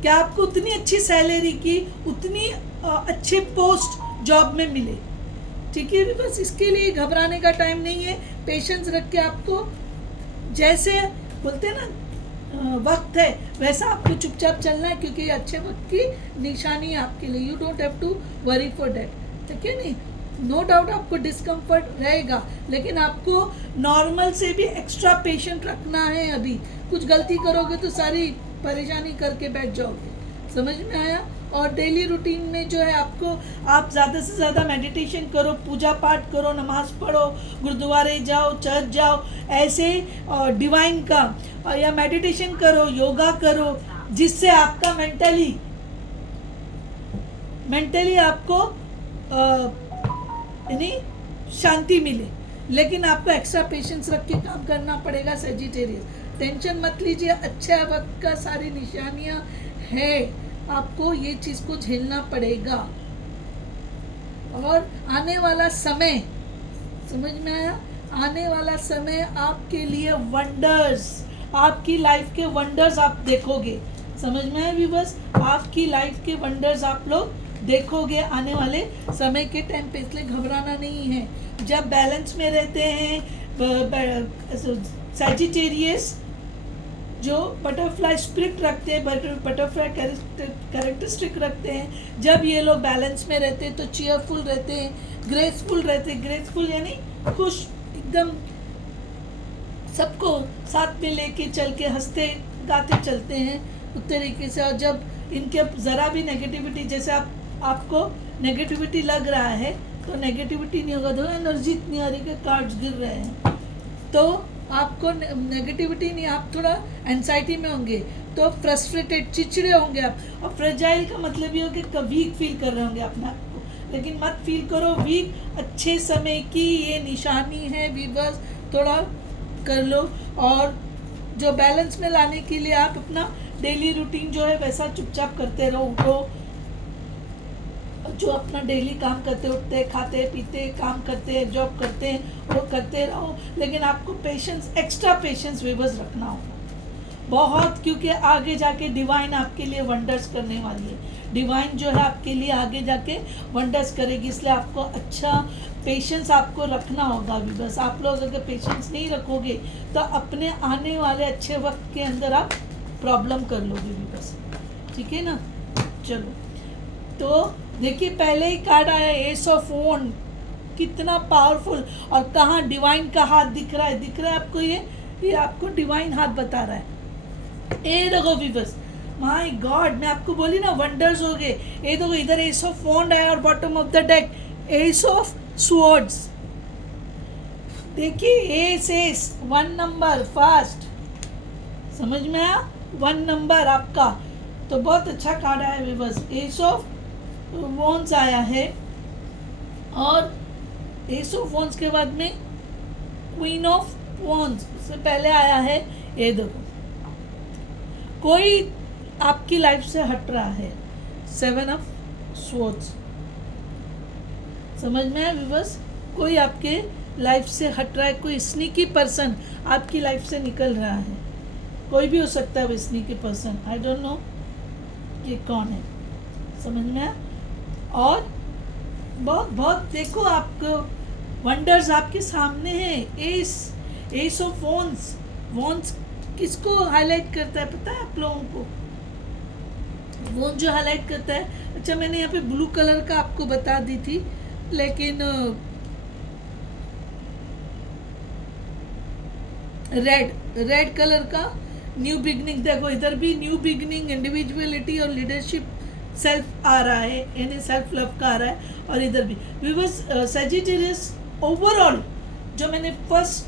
कि आपको उतनी अच्छी सैलरी की, उतनी अच्छे पोस्ट जॉब में मिले। ठीक है, बस इसके लिए घबराने का टाइम नहीं है। पेशेंस रख के आपको, जैसे बोलते हैं ना वक्त है, वैसा आपको चुपचाप चलना है, क्योंकि ये अच्छे वक्त की निशानी है आपके लिए। You don't have to worry for that. ठीक है नहीं, नो डाउट आपको डिस्कम्फर्ट रहेगा, लेकिन आपको नॉर्मल से भी एक्स्ट्रा पेशेंट रखना है। अभी कुछ गलती करोगे तो सारी परेशानी करके बैठ जाओगे। समझ में आया? और डेली रूटीन में जो है आपको, आप ज़्यादा से ज़्यादा मेडिटेशन करो, पूजा पाठ करो, नमाज पढ़ो, गुरुद्वारे जाओ, चर्च जाओ, ऐसे डिवाइन का या मेडिटेशन करो, योगा करो, जिससे आपका मेंटली आपको यानी शांति मिले। लेकिन आपको एक्स्ट्रा पेशेंस रख के काम करना पड़ेगा। सेजिटेरियस, टेंशन मत लीजिए, अच्छा वक्त का सारी निशानियां है, आपको ये चीज़ को झेलना पड़ेगा। और आने वाला समय, समझ में आया? आने वाला समय आपके लिए वंडर्स, आपकी लाइफ के वंडर्स आप देखोगे। समझ में आया व्यूअर्स? आपकी लाइफ के वंडर्स आप लोग देखोगे आने वाले समय के टाइम पे, इसलिए घबराना नहीं है। जब बैलेंस में रहते हैं सैजिटेरियस, जो बटरफ्लाई स्पिरिट रखते हैं, बटरफ्लाई कैरेक्टरिस्टिक रखते हैं, जब ये लोग बैलेंस में रहते हैं तो चीयरफुल रहते हैं, ग्रेसफुल रहते हैं। ग्रेसफुल यानी खुश, एकदम सबको साथ में लेके चल के हंसते गाते चलते हैं उस तरीके से। और जब इनके ज़रा भी नेगेटिविटी, जैसे आपको नेगेटिविटी लग रहा है तो नेगेटिविटी नहीं होगा, तो एनर्जी इतनी आ रही है, कार्ड्स गिर रहे हैं, तो आपको नेगेटिविटी नहीं, आप थोड़ा एंजाइटी में होंगे, तो फ्रस्ट्रेटेड, चिड़चिड़े होंगे आप। और फ्रेजाइल का मतलब ये हो कि वीक फील कर रहे होंगे अपने आप को, लेकिन मत फील करो वीक। अच्छे समय की ये निशानी है व्यूअर्स, थोड़ा कर लो। और जो बैलेंस में लाने के लिए आप अपना डेली रूटीन जो है वैसा चुपचाप करते रहो। उठो, जो अपना डेली काम करते, उठते, खाते पीते, काम करते, जॉब करते हैं, वो करते रहो। लेकिन आपको पेशेंस, एक्स्ट्रा पेशेंस व्यूअर्स रखना होगा बहुत, क्योंकि आगे जाके डिवाइन आपके लिए वंडर्स करने वाली है। डिवाइन जो है आपके लिए आगे जाके वंडर्स करेगी, इसलिए आपको अच्छा पेशेंस आपको रखना होगा व्यूअर्स। आप लोग अगर पेशेंस नहीं रखोगे तो अपने आने वाले अच्छे वक्त के अंदर आप प्रॉब्लम कर लोगे व्यूअर्स। ठीक है ना? चलो, तो देखिए पहले ही कार्ड आया एस ऑफ वॉन्ड, कितना पावरफुल, और कहाँ डिवाइन का हाथ दिख रहा है आपको, ये आपको डिवाइन हाथ बता रहा है। ए देखो व्यूअर्स, माय गॉड, मैं आपको बोली ना वंडर्स हो गए। ये देखो इधर एस ऑफ वॉन्ड आया और bottom of the deck S of swords. देखिए एस 1 नंबर फास्ट, समझ में आया? 1 नंबर आपका, तो बहुत अच्छा कार्ड आया व्यूअर्स। एस ऑफ वॉन्ड्स आया है, और एस ऑफ वॉन्ड्स के बाद में क्वीन ऑफ वॉन्ड्स से पहले आया है। ये देखो कोई आपकी लाइफ से हट रहा है, 7 ऑफ स्वॉर्ड्स। समझ में आया व्यूअर्स? कोई आपके लाइफ से हट रहा है, कोई स्नीकी पर्सन आपकी लाइफ से निकल रहा है। कोई भी हो सकता है वो sneaky person, I don't know ये कौन है। समझ में आया? और बहुत देखो, आपको वंडर्स आपके सामने हैं। एस ऑफ वॉन्ड्स, वॉन्ड्स किसको हाईलाइट करता है पता है आप लोगों को? वॉन्ड जो हाईलाइट करता है, अच्छा मैंने यहाँ पे ब्लू कलर का आपको बता दी थी, लेकिन रेड कलर का न्यू बिगनिंग। देखो इधर भी न्यू बिगनिंग, इंडिविजुअलिटी और लीडरशिप, सेल्फ आ रहा है, यानी सेल्फ लव का आ रहा है। और इधर भी व्यूअर्स सजिटेरियस, ओवरऑल जो मैंने फर्स्ट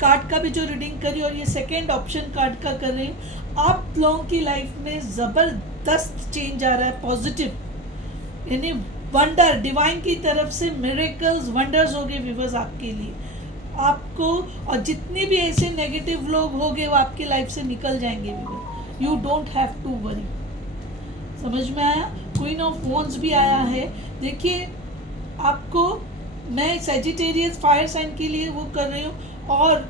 कार्ड का भी जो रीडिंग करी और ये सेकेंड ऑप्शन कार्ड का कर रही हूँ, आप लोगों की लाइफ में ज़बरदस्त चेंज आ रहा है, पॉजिटिव, यानी वंडर, डिवाइन की तरफ से मिरेकल्स, वंडर्स हो गए व्यूअर्स आपके लिए, आपको। और जितने भी ऐसे नेगेटिव लोग होंगे वो आपकी लाइफ से निकल जाएंगे viewers. You don't have to worry. समझ में आया? क्वीन ऑफ वॉन्ड्स भी आया है। देखिए आपको मैं सेजिटेरियस फायर साइन के लिए वो कर रही हूँ, और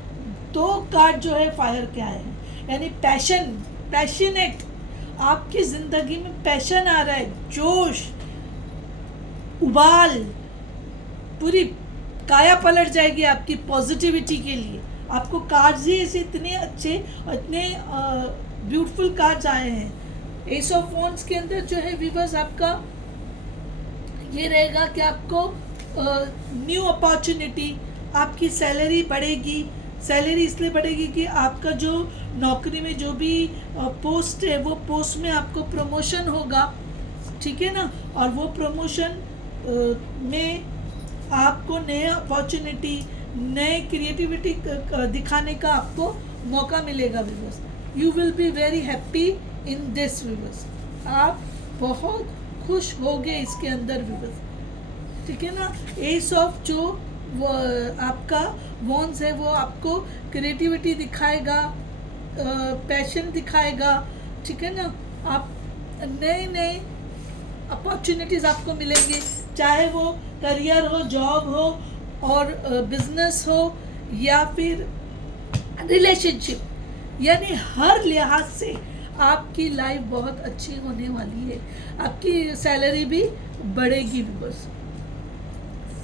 2 कार्ड जो है फायर के आए हैं, यानी पैशन, पैशनेट, आपकी ज़िंदगी में पैशन आ रहा है, जोश, उबाल, पूरी काया पलट जाएगी आपकी पॉजिटिविटी के लिए। आपको कार्ड्स ही ऐसे इतने अच्छे और इतने ब्यूटीफुल कार्ड्स आए हैं। एस ऑफ वॉन्ड्स के अंदर जो है व्यूअर्स आपका ये रहेगा कि आपको न्यू अपॉर्चुनिटी, आपकी सैलरी बढ़ेगी। सैलरी इसलिए बढ़ेगी कि आपका जो नौकरी में जो भी पोस्ट है वो पोस्ट में आपको प्रमोशन होगा, ठीक है ना, और वो प्रमोशन में आपको नए अपॉर्चुनिटी, नए क्रिएटिविटी दिखाने का आपको मौका मिलेगा viewers. You will be very happy in this viewers. आप बहुत खुश होगे इसके अंदर व्यूअर्स, ठीक है ना। एस ऑफ जो वो आपका वॉन्ड्स है वो आपको क्रिएटिविटी दिखाएगा, पैशन दिखाएगा, ठीक है ना। आप नए नए अपॉर्चुनिटीज़ आपको मिलेंगे, चाहे वो करियर हो, जॉब हो, और बिजनेस हो, या फिर रिलेशनशिप, यानी हर लिहाज से आपकी लाइफ बहुत अच्छी होने वाली है। आपकी सैलरी भी बढ़ेगी बस,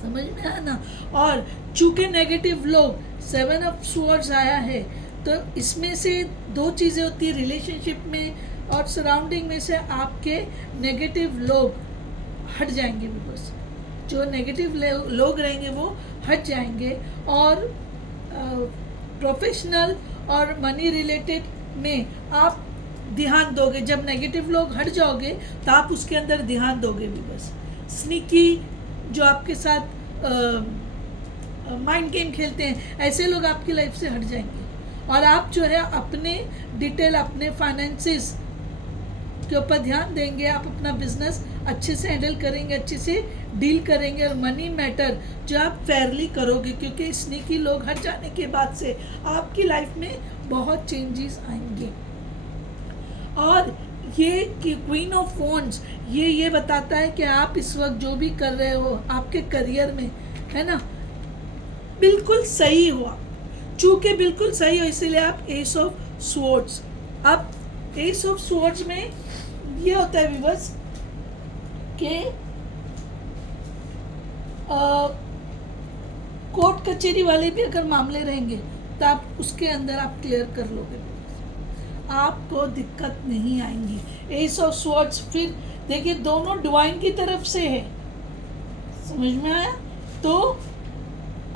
समझ में आया ना। और चूंकि नेगेटिव लोग 7 ऑफ स्वॉर्ड्स आया है, तो इसमें से 2 चीज़ें होती है रिलेशनशिप में और सराउंडिंग में से आपके नेगेटिव लोग हट जाएंगे बस। जो नेगेटिव लोग रहेंगे वो हट जाएंगे, और प्रोफेशनल और मनी रिलेटेड में आप ध्यान दोगे। जब नेगेटिव लोग हट जाओगे तो आप उसके अंदर ध्यान दोगे भी बस। स्नीकी जो आपके साथ माइंड गेम खेलते हैं, ऐसे लोग आपकी लाइफ से हट जाएंगे, और आप जो है अपने डिटेल, अपने फाइनेंसिस के ऊपर ध्यान देंगे। आप अपना बिजनेस अच्छे से हैंडल करेंगे, अच्छे से डील करेंगे, और मनी मैटर जो आप फेयरली करोगे, क्योंकि स्नीकी लोग हट जाने के बाद से आपकी लाइफ में बहुत चेंजेस आएंगे। और ये कि क्वीन ऑफ वॉन्ड्स ये बताता है कि आप इस वक्त जो भी कर रहे हो आपके करियर में, है ना, बिल्कुल सही हुआ। चूँकि बिल्कुल सही हो इसीलिए आप एस ऑफ स्वॉर्ड्स। अब एस ऑफ स्वॉर्ड्स में ये होता है व्यूअर्स कि कोर्ट कचहरी वाले भी अगर मामले रहेंगे तो आप उसके अंदर आप क्लियर कर लोगे, आपको दिक्कत नहीं आएंगी। एस ऑफ स्वॉर्ड्स फिर देखिए दोनों डिवाइन की तरफ से है, समझ में आया। तो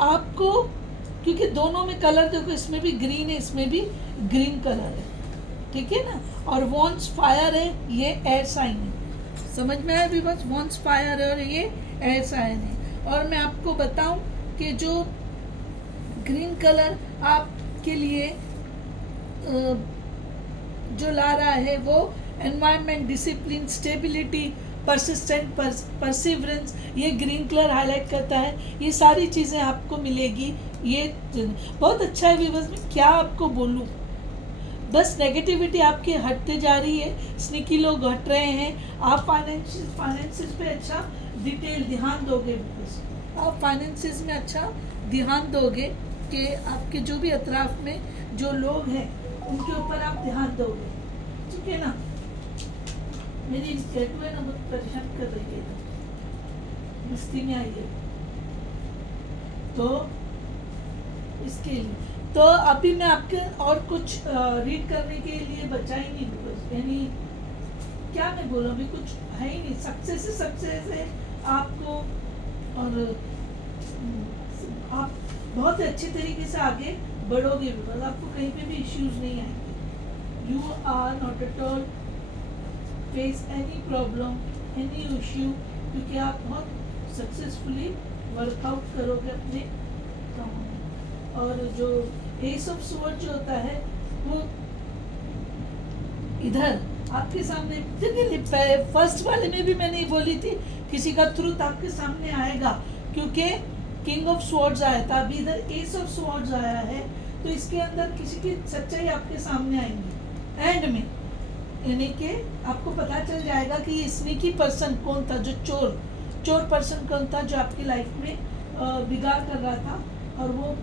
आपको, क्योंकि दोनों में कलर देखो, इसमें भी ग्रीन है, इसमें भी ग्रीन कलर है, ठीक है ना। और वॉन्ड्स फायर है, ये एयर साइन है, समझ में आया व्यूअर्स। वॉन्ड्स फायर है और ये एयर साइन है। और मैं आपको बताऊं कि जो ग्रीन कलर आपके लिए जो ला रहा है वो environment, discipline, stability, persistent, perseverance, ये ग्रीन कलर हाईलाइट करता है। ये सारी चीज़ें आपको मिलेगी। ये बहुत अच्छा है व्यूअर्स। में क्या आपको बोलूँ, बस नेगेटिविटी आपकी हटते जा रही है, स्निकी लोग हट रहे हैं। आप फाइनेंसिस पे अच्छा डिटेल ध्यान दोगे, आप फाइनेंसिस में अच्छा ध्यान दोगे कि आपके जो भी अतराफ में जो लोग हैं उनके ऊपर आप ध्यान दोगे, ठीक है ना। मेरी स्टेटू है ना, बहुत परेशान कर रही है, मस्ती में आई है, तो इसके लिए तो अभी मैं आपके और कुछ रीड करने के लिए बचा ही नहीं, यानी क्या मैं बोलूँ, अभी कुछ है ही नहीं। सक्सेस है आपको, और आप बहुत अच्छे तरीके से आगे बढ़ोगे, बिकॉज आपको कहीं पे भी इश्यूज नहीं आएंगे। You are not at all face any problem, any issue, क्योंकि आप बहुत सक्सेसफुली वर्कआउट करोगे अपने कामों में। और जो एस ऑफ स्वॉर्ड जो होता है वो इधर आपके सामने, देखिए फर्स्ट वाले में भी मैंने बोली थी किसी का ट्रुथ आपके सामने आएगा, क्योंकि किंग ऑफ स्वॉर्ड्स आया था, अभी इधर एस ऑफ स्वॉर्ड्स आया है, तो इसके अंदर किसी की सच्चाई आपके सामने आएंगी एंड में। यानी कि आपको पता चल जाएगा कि ये स्नीकी पर्सन कौन था, जो चोर पर्सन कौन था, जो आपकी लाइफ में बिगाड़ कर रहा था, और वो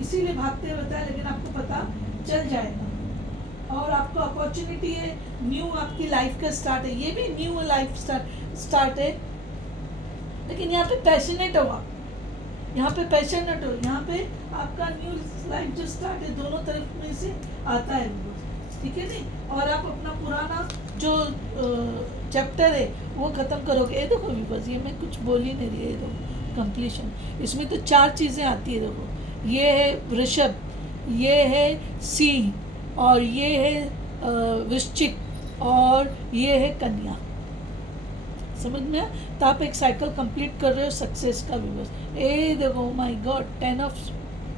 इसीलिए भागते हुए था, लेकिन आपको पता चल जाएगा। और आपको अपॉर्चुनिटी है, न्यू आपकी लाइफ का स्टार्ट है, ये भी न्यू लाइफ स्टार्ट है, लेकिन यहाँ पे पैशनेट हो आप, यहाँ पे पैशनेट हो, यहाँ पे आपका न्यू लाइफ जो स्टार्ट है दोनों तरफ में से आता है, ठीक है नहीं। और आप अपना पुराना जो चैप्टर है वो ख़त्म करोगे। ये देखो बस, ये मैं कुछ बोल ही नहीं रही है, देखो कंप्लीशन। इसमें तो 4 चीज़ें आती है, देखो ये है वृषभ, ये है सिंह, और ये है वृश्चिक, और ये है कन्या। समझ में आया? तो आप एक साइकिल कंप्लीट कर रहे हो सक्सेस का भी बस। ए देखो माय गॉड, 10 ऑफ,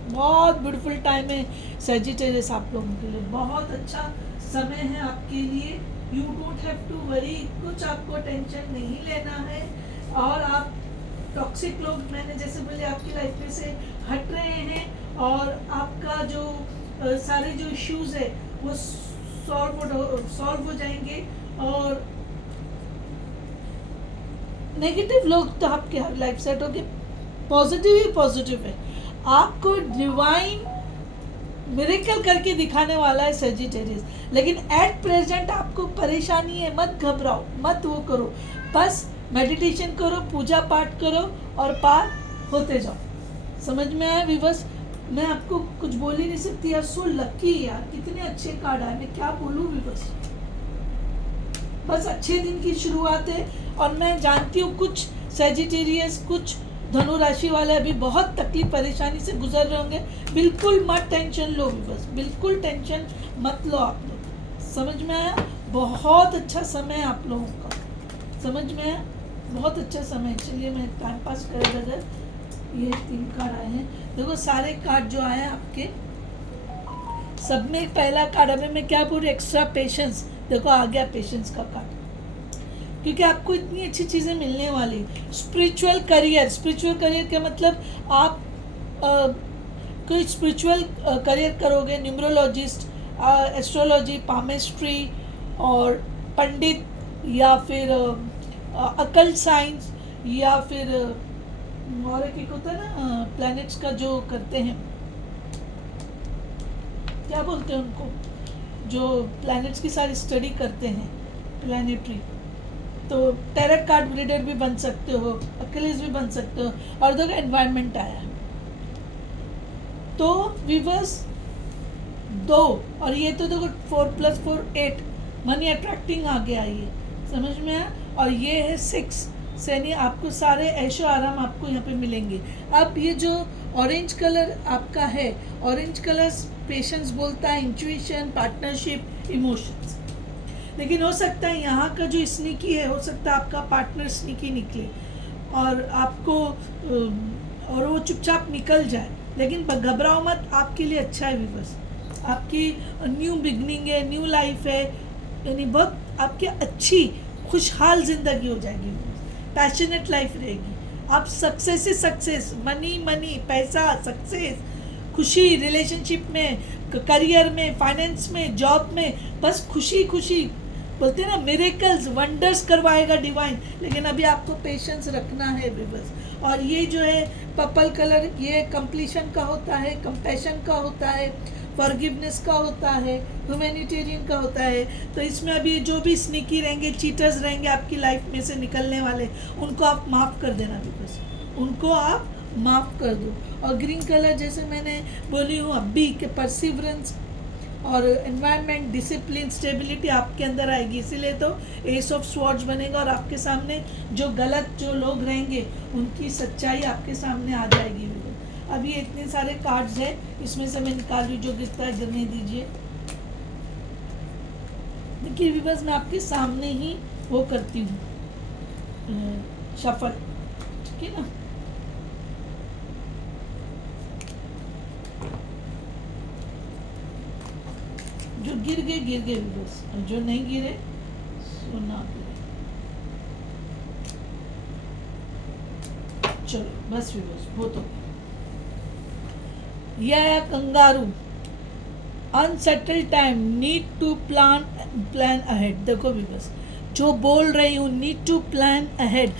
बहुत ब्यूटीफुल टाइम है सैजिटेरियस आप लोगों के लिए, बहुत अच्छा समय है आपके लिए। You don't have to worry, कुछ आपको टेंशन नहीं लेना है, और आप टॉक्सिक लोग, मैंने जैसे बोले, आपकी लाइफ में से हट रहे हैं, और आपका जो सारे जो इश्यूज है वो सॉल्व हो जाएंगे, और नेगेटिव लोग तो आपके लाइफ सेट होके पॉजिटिव ही पॉजिटिव है। आपको डिवाइन मिरेकल करके दिखाने वाला है सजिटेरियस, लेकिन एट प्रेजेंट आपको परेशानी है, मत घबराओ, मत वो करो, बस मेडिटेशन करो, पूजा पाठ करो, और पार होते जाओ। समझ में आया व्यूअर्स? मैं आपको कुछ बोल ही नहीं सकती यार, सो लकी यार, कितने अच्छे कार्ड आए, मैं क्या बोलूँ व्यूअर्स। बस अच्छे दिन की शुरुआत है, और मैं जानती हूँ कुछ सैजिटेरियस, कुछ धनु राशि वाले अभी बहुत तकलीफ परेशानी से गुजर रहे होंगे। बिल्कुल मत टेंशन लो बस, बिल्कुल टेंशन मत लो आप लोग। समझ में आया? बहुत अच्छा समय है आप लोगों का, समझ में आया? बहुत अच्छा समय। चलिए मैं टाइम पास कर अगर ये 3 कार्ड आए हैं, देखो सारे कार्ड जो आए हैं आपके, सब में पहला कार्ड, अभी मैं क्या बोल रही, एक्स्ट्रा पेशेंस। देखो आ गया पेशेंस का कार्ड, क्योंकि आपको इतनी अच्छी चीज़ें मिलने वाली। स्पिरिचुअल करियर का मतलब आप कोई स्पिरिचुअल करियर करोगे, न्यूमरोलॉजिस्ट, एस्ट्रोलॉजी, पामेस्ट्री, और पंडित, या फिर अकल्ट साइंस, या फिर और एक होता है ना प्लैनेट्स का जो करते हैं, क्या बोलते हैं उनको, जो प्लैनेट्स की सारी स्टडी करते हैं, प्लैनेटरी। तो टैरोट कार्ड रीडर भी बन सकते हो, अक्यूलिस्ट भी बन सकते हो, और देखो एनवायरनमेंट आया तो व्यूअर्स 2, और ये तो देखो 4 + 4 8, मनी अट्रैक्टिंग आ गया ये, समझ में आया? और ये है 6 यानी आपको सारे ऐशो आराम आपको यहाँ पे मिलेंगे। अब ये जो ऑरेंज कलर आपका है, ऑरेंज कलर पेशेंस बोलता है, इंट्यूशन, पार्टनरशिप, इमोशंस। लेकिन हो सकता है यहाँ का जो स्नीकी है, हो सकता है आपका पार्टनर स्नीकी निकले और आपको और वो चुपचाप निकल जाए, लेकिन घबराओ मत, आपके लिए अच्छा है बस। आपकी न्यू बिगनिंग है, न्यू लाइफ है, यानी बहुत आपकी अच्छी खुशहाल ज़िंदगी हो जाएगी, पैशनेट लाइफ रहेगी। आप सक्सेस ही सक्सेस, मनी, पैसा, सक्सेस, खुशी, रिलेशनशिप में, करियर में, फाइनेंस में, जॉब में, बस खुशी बोलते हैं ना, मिरेकल्स, वंडर्स करवाएगा डिवाइन। लेकिन अभी आपको पेशेंस रखना है बस। और ये जो है पर्पल कलर, ये कंप्लीशन का होता है, कंपैशन का होता है, फॉरगिवनेस का होता है, ह्यूमैनिटेरियन का होता है। तो इसमें अभी जो भी स्नीकी रहेंगे, चीटर्स रहेंगे आपकी लाइफ में से निकलने वाले, उनको आप माफ़ कर देना बस, उनको आप माफ़ कर दो। और ग्रीन कलर जैसे मैंने बोली हूँ अभी कि परसिवरेंस और एनवायरनमेंट, डिसिप्लिन, स्टेबिलिटी आपके अंदर आएगी। इसीलिए तो एस ऑफ स्वॉर्ड्स बनेगा और आपके सामने जो गलत जो लोग रहेंगे उनकी सच्चाई आपके सामने आ जाएगी। अभी इतने सारे कार्ड्स हैं, इसमें से मैं निकाल रही, जो गिरता है गिरने दीजिए। देखिए बस मैं आपके सामने ही वो करती हूँ शफल, ठीक है ना। जो गिर गए बस, जो नहीं गिरे सो ना गिरे। चलो बस बहुत हो गया। यह है kangaroo, unsettled time, need to plan ahead. देखो भी बस जो बोल रही हूँ, need to plan ahead.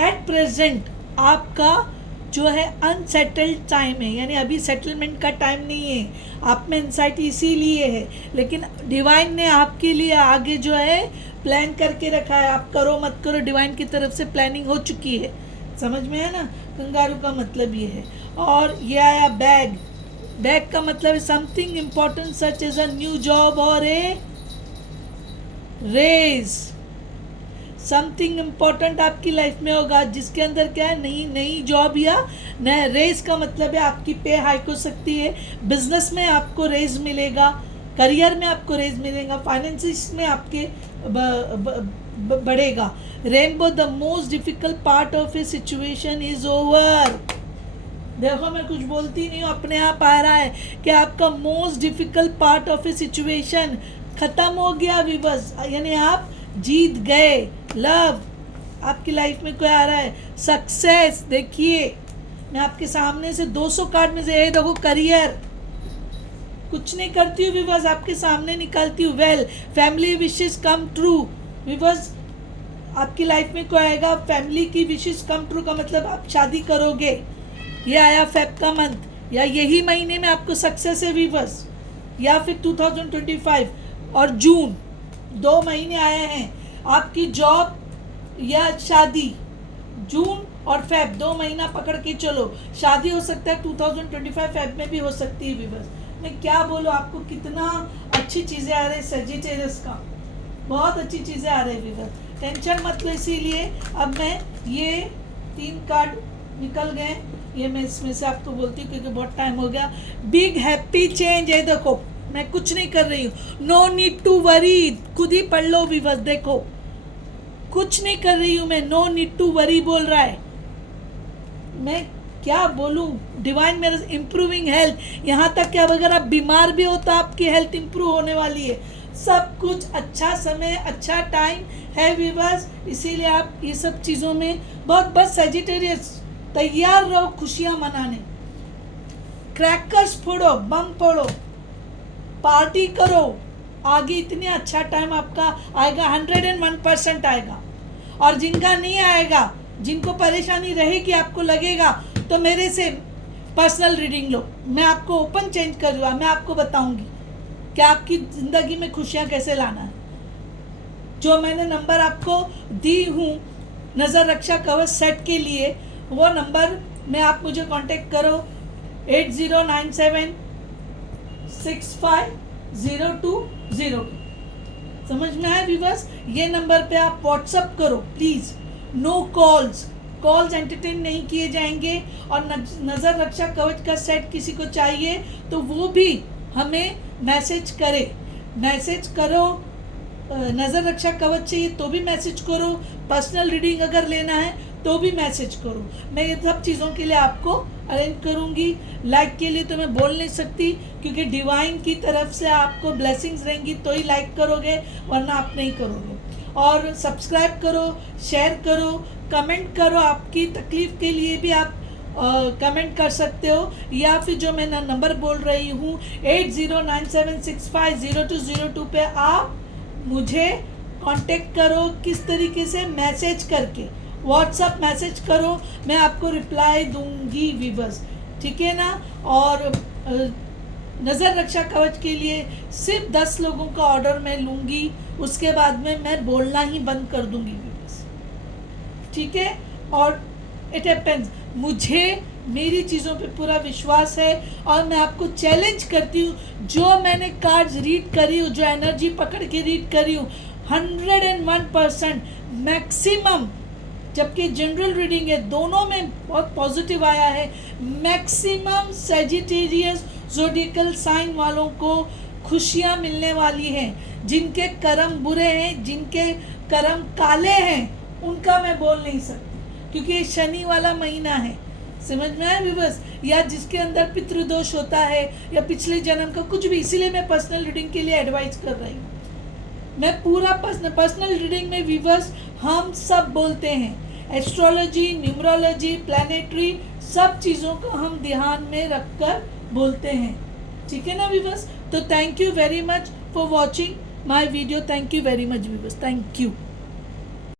At present आपका जो है अनसेटल्ड टाइम है, यानी अभी सेटलमेंट का टाइम नहीं है। आप में एंजाइटी इसीलिए है, लेकिन डिवाइन ने आपके लिए आगे जो है प्लान करके रखा है। आप करो मत करो, डिवाइन की तरफ से प्लानिंग हो चुकी है। समझ में है ना? कंगारू का मतलब ये है। और ये आया बैग। बैग का मतलब है something important such as a new job और ए रेज। समथिंग इम्पोर्टेंट आपकी लाइफ में होगा जिसके अंदर क्या है, नई जॉब या नया रेज का मतलब है आपकी पे हाइक हो सकती है। बिजनेस में आपको रेज मिलेगा, करियर में आपको रेज मिलेगा, फाइनेंसिस में आपके बढ़ेगा। Rainbow, the most difficult part of A situation is over. देखो मैं कुछ बोलती नहीं हूँ, अपने आप आ रहा है कि आपका most difficult part of A situation खत्म हो गया अभी बस, यानी आप जीत गए। लव आपकी लाइफ में कोई आ रहा है। सक्सेस, देखिए मैं आपके सामने से 200 कार्ड में से ये देखो करियर, कुछ नहीं करती हूँ विवर्स, आपके सामने निकालती हूँ। Well, family wishes come true. Weavers आपकी लाइफ में कोई आएगा, फैमिली की विशेस कम ट्रू का मतलब आप शादी करोगे। ये आया फेब का मंथ, या यही महीने में आपको सक्सेस है विवर्स, या फिर 2025 और जून, 2 महीने आए हैं। आपकी जॉब या शादी, जून और फेब 2 महीना पकड़ के चलो। शादी हो सकता है 2025 फेब में भी हो सकती है विवर्स। मैं क्या बोलूँ आपको, कितना अच्छी चीज़ें आ रही है सजिटेरियस का, बहुत अच्छी चीज़ें आ रही है विवर्स। टेंशन मत लो, इसीलिए अब मैं ये 3 कार्ड निकल गए, ये मैं इसमें से आपको बोलती हूँ क्योंकि बहुत टाइम हो गया। बिग हैप्पी चेंज है, देखो मैं कुछ नहीं कर रही हूँ। नो नीड टू वरी, खुद ही पढ़ लो विवर्स, देखो कुछ नहीं कर रही हूँ मैं। नो नीड टू वरी बोल रहा है, मैं क्या बोलूँ। डिवाइन मेरे इम्प्रूविंग हेल्थ, यहाँ तक कि अब अगर आप बीमार भी हो तो आपकी हेल्थ इम्प्रूव होने वाली है। सब कुछ अच्छा समय, अच्छा टाइम है विवर्स, इसीलिए आप ये सब चीज़ों में बहुत बस सेजिटेरियस तैयार रहो खुशियाँ मनाने। क्रैकर्स फोड़ो, बम फोड़ो, पार्टी करो, आगे इतनी अच्छा टाइम आपका आएगा, 101% आएगा। और जिनका नहीं आएगा, जिनको परेशानी रहेगी, आपको लगेगा, तो मेरे से पर्सनल रीडिंग लो, मैं आपको ओपन चेंज करूँगा, मैं आपको बताऊंगी कि आपकी ज़िंदगी में खुशियाँ कैसे लाना है। जो मैंने नंबर आपको दी हूँ नज़र रक्षा कवच सेट के लिए, वो नंबर में आप मुझे कांटेक्ट करो 8097650202। समझ में आया व्यूअर्स? ये नंबर पे आप व्हाट्सअप करो प्लीज़। नो कॉल्स एंटरटेन नहीं किए जाएंगे। और नज़र रक्षा कवच का सेट किसी को चाहिए तो वो भी हमें मैसेज करो। नज़र रक्षा कवच चाहिए तो भी मैसेज करो, पर्सनल रीडिंग अगर लेना है तो भी मैसेज करो। मैं ये सब चीज़ों के लिए आपको अरेंज करूँगी। लाइक के लिए तो मैं बोल नहीं सकती क्योंकि डिवाइन की तरफ से आपको ब्लेसिंग्स रहेंगी तो ही लाइक करोगे, वरना आप नहीं करोगे। और सब्सक्राइब करो, शेयर करो, कमेंट करो। आपकी तकलीफ़ के लिए भी आप कमेंट कर सकते हो, या फिर जो मैं नंबर बोल रही हूँ 8097650202 पे आप मुझे कांटेक्ट करो। किस तरीके से? मैसेज करके, व्हाट्सअप मैसेज करो, मैं आपको रिप्लाई दूंगी व्यूअर्स, ठीक है ना। और नज़र रक्षा कवच के लिए सिर्फ 10 लोगों का ऑर्डर मैं लूँगी, उसके बाद में मैं बोलना ही बंद कर दूंगी व्यूअर्स, ठीक है। और इट हैपेंस, मुझे मेरी चीज़ों पे पूरा विश्वास है और मैं आपको चैलेंज करती हूँ, जो मैंने कार्ड्स रीड करी हूँ, जो एनर्जी पकड़ के रीड करी हूँ, 101% मैक्सिमम, जबकि जनरल रीडिंग है, दोनों में बहुत पॉजिटिव आया है। मैक्सिमम सेजिटेरियस ज़ोडिएकल साइन वालों को खुशियाँ मिलने वाली हैं। जिनके कर्म बुरे हैं, जिनके कर्म काले हैं, उनका मैं बोल नहीं सकती क्योंकि ये शनि वाला महीना है। समझ में आया व्यूअर्स? या जिसके अंदर पितृदोष होता है या पिछले जन्म का कुछ भी, इसीलिए मैं पर्सनल रीडिंग के लिए एडवाइस कर रही हूँ। मैं पूरा पर्सनल रीडिंग में व्यूअर्स हम सब बोलते हैं, एस्ट्रोलॉजी, न्यूमरोलॉजी, प्लैनेटरी, सब चीज़ों को हम ध्यान में रखकर बोलते हैं, ठीक है ना व्यूअर्स। तो thank you very much for watching my video. Thank you very much viewers. Thank you.